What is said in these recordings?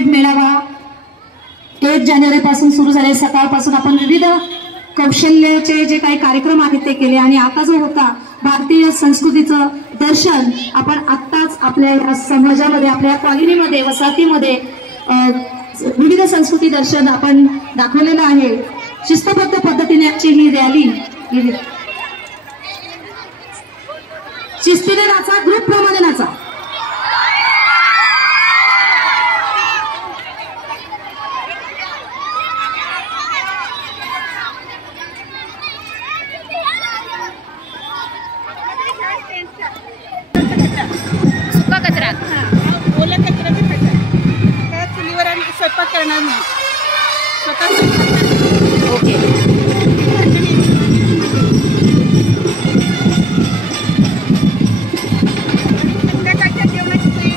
Cricket मेळावा 1 जानेवारीपासून सुरू झाले। सकाळपासून आपण विविध कौशल्याचे जे काही कार्यक्रम आहेत ते केले आणि आता जो होता भारतीय संस्कृतीचं दर्शन आपण आत्ताच आपल्या या समाजामध्ये, आपल्या कॉलनीमध्ये, वसाहतीमध्ये विविध संस्कृती दर्शन आपण दाखवलेलं आहे। शिस्तबद्ध पद्धतीने आजची ही रॅली शिस्तीने नाचा, ग्रुप प्रमाणे नाचा। सुका कचरा, ओला कचरा बी त्या चुलीवर आणि स्वयंपाक करणार नाही, स्वतः ओके। संध्याकाळच्या जेवणाची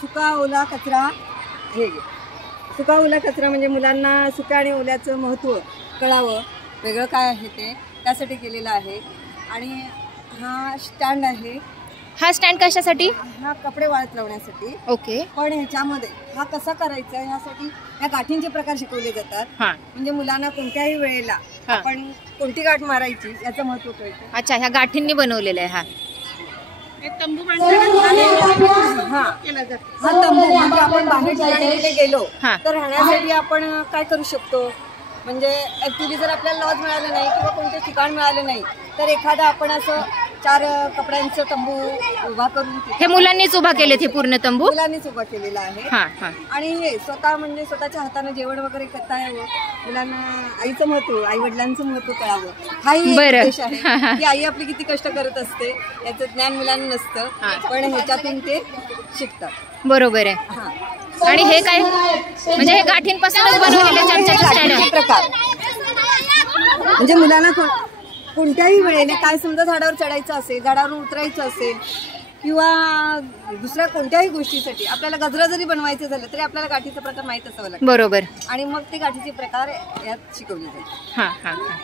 सुका ओला कचरा हे सुका ओला कचरा म्हणजे मुलांना सुका आणि ओल्याचं महत्त्व कळावं, वेगळं काय आहे ते त्यासाठी केलेलं आहे। आणि हा स्टँड आहे। हा स्टँड कशासाठी? हा कपडे वाळत लावण्यासाठी। ओके। पण ह्याच्यामध्ये हा कसा करायचा ह्यासाठी या गाठींचे प्रकार शिकवले जातात। हा, म्हणजे मुलांना कोणत्याही वेळेला हा, आपण कोणती गाठ मारायची याचं महत्त्व कळतं। अच्छा, ह्या गाठींनी बनवलेलं आहे। हा तंबू हा तंबू म्हणजे आपण बाहेर ठिकाणी कुठे गेलो हा, तर राहण्यासाठी आपण काय करू शकतो, म्हणजे ऍक्च्युली जर आपल्याला लॉज मिळालं नाही किंवा कोणते ठिकाण मिळालं नाही तर एखादा आपण असं 4 कपड्यांचं तंबू उभा करून हे मुलांनीच उभा केलेत, हे पूर्ण तंबू मुलांनीच उभा केलेला आहे। हा हा, आणि हे स्वतः म्हणजे स्वतःच्या हाताने जेवण वगैरे करता यावं, मुलांना आईचं महत्व, आई वडिलांचं महत्व कळावं, हाही एक उद्देश आहे की आई आपली किती कष्ट करत असते याचं ज्ञान मुलांना नसतं, पण ह्याच्यातून ते शिकतात। बरोबर आहे। हा, आणि हे काय म्हणजे हे गाठींपासूनच बनवलेले चमच्याचे स्टँड आहे प्रकार म्हणजे मुलांना कोणत्याही वेळेने काय समजा झाडावर चढायचं असेल, झाडावर उतरायचं असेल किंवा दुसऱ्या कोणत्याही गोष्टीसाठी आपल्याला गजरा जरी बनवायचं झालं तरी आपल्याला गाठीचा प्रकार माहीत असावा लागतो। बरोबर। आणि मग ते गाठीचे प्रकार यात शिकवले जातात। हा हा हा,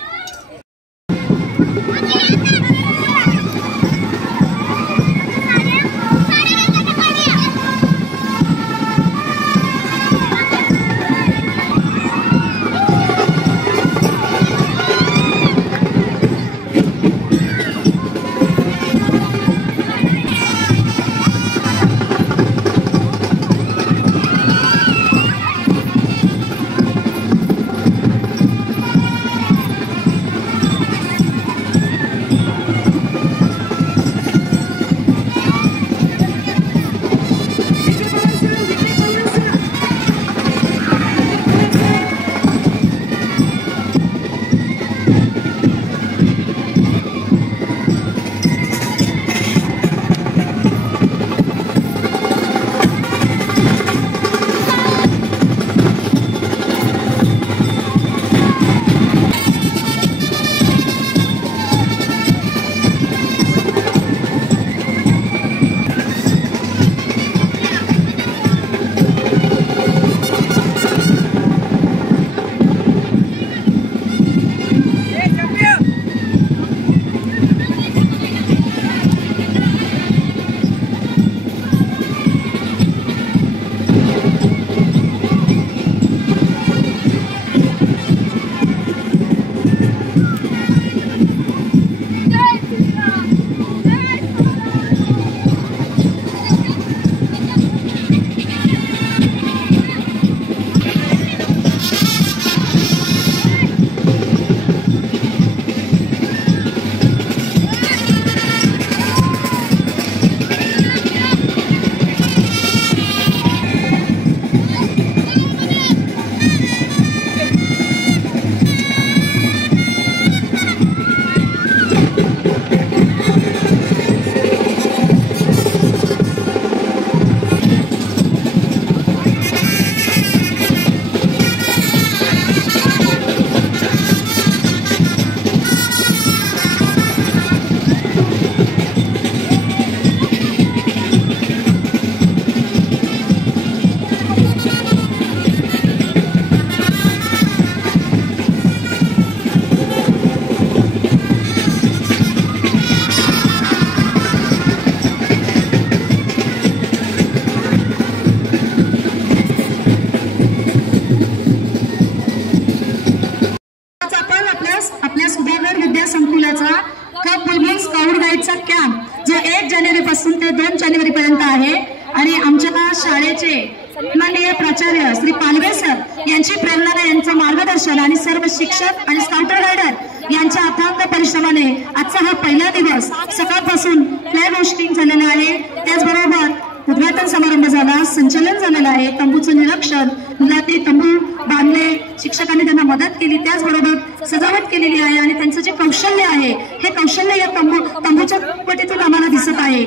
शाळेचे माननीय प्राचार्य श्री पालवे सर यांची प्रेरणा, यांचं मार्गदर्शन आणि सर्व शिक्षक आणि स्काउटर गायडर यांच्या अथांग परिश्रमाने आजचा हा पहिला दिवस सकाळपासून फ्लॅग होस्टिंग झालेलं आहे. त्याचबरोबर उद्घाटन समारंभ झाला, संचलन झालेलं आहे, तंबूचं निरीक्षण, मुलांनी तंबू बांधले, शिक्षकांनी त्यांना मदत केली, त्याचबरोबर सजावट केलेली आहे आणि त्यांचं जे कौशल्य आहे हे कौशल्य या तंबूच्या पटीतून आम्हाला दिसत आहे.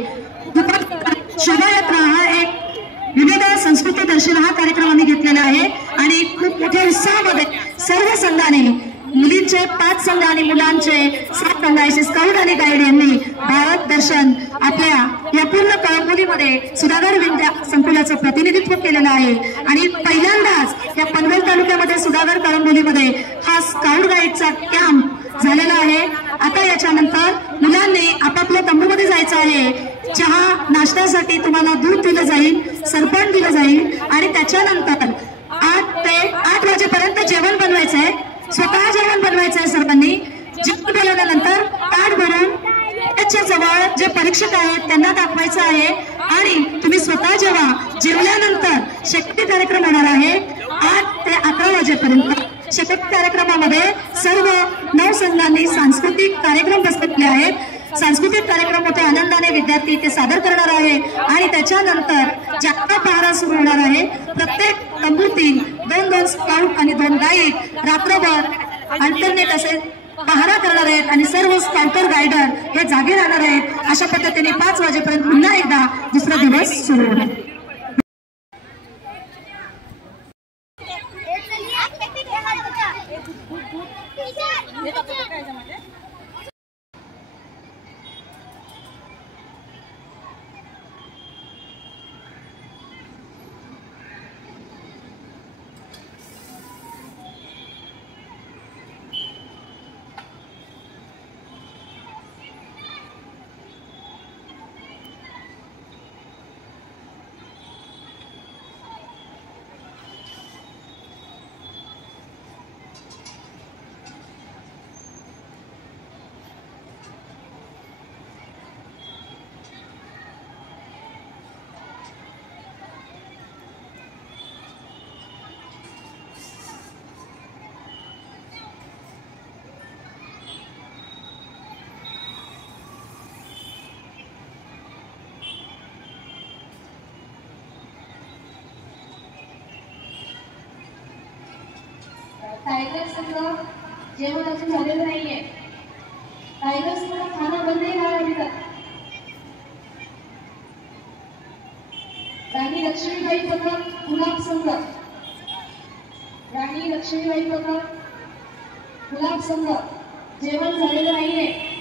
शोभायात्रा हा एक विविध संस्कृती दर्शन हा कार्यक्रम आम्ही घेतलेला आहे आणि खूप मोठ्या उत्साहामध्ये सर्व संघाने, मुलींचे 5 संघ आणि मुलांचे 7 संघ असे स्काउट आणि गाईड यांनी भारत दर्शन आपल्या या पूर्ण कळंबोलीमध्ये सुधागड विद्या संकुलाचं प्रतिनिधित्व केलेलं आहे. आणि पहिल्यांदाच या पनवेल तालुक्यामध्ये सुधागड कळंबोलीमध्ये हा स्काउट गाईडचा कॅम्प झालेला आहे. आता याच्यानंतर मुलांनी आपापल्या तंबूमध्ये जायचं आहे. चहा नाश्त्यासाठी तुम्हाला दूध दिलं जाईल, सरपण दिलं जाईल आणि त्याच्यानंतर 8 वाजेपर्यंत जेवण बनवायचं आहे. स्वतः जेवण बनवायचं आहे सर्वांनी. जेवण बनवल्यानंतर ताट भरून त्याच्या जवळ जे परीक्षक आहेत त्यांना दाखवायचं आहे आणि तुम्ही स्वतः जेवल्यानंतर शक्ती कार्यक्रम होणार आहे 8 ते 11 वाजेपर्यंत. शक्ती कार्यक्रमामध्ये सर्व 9 संघांनी सांस्कृतिक कार्यक्रम बसवले आहेत. सांस्कृतिक कार्यक्रम मोठ्या आनंदाने विद्यार्थी ते सादर करणार आहे आणि त्याच्यानंतर जागता पहारा सुरू होणार आहे. प्रत्येक तंबूतील 2-2 स्काउट आणि 2 गाईड रात्रभर अल्टरनेट असे पहारा करणार आहेत आणि सर्व स्काउटर गायडर हे जागे राहणार आहेत. अशा पद्धतीने 5 वाजेपर्यंत पुन्हा एकदा दुसरा दिवस सुरू होणार. टायगर संघ जेवण अजून झालेलं नाहीये. टायगर संघ खाना बंद राहा. राणी लक्ष्मीबाई पथक गुलाब संघ, राणी लक्ष्मीबाई पथक गुलाब संघ जेवण झालेलं नाहीये.